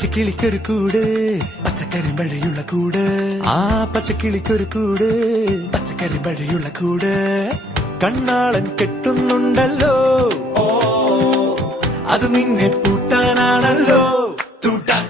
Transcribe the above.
പച്ചക്കിളിക്കൊരു കൂട് പച്ചക്കരിമ്പഴയുള്ള കൂട് ആ പച്ചക്കിളിക്കൊരു കൂട് പച്ചക്കരിമ്പഴയുള്ള കൂട് കണ്ണാളൻ കെട്ടുന്നുണ്ടല്ലോ അത് നിന്നെ പൂട്ടാനാണല്ലോ തൂട്ടാൻ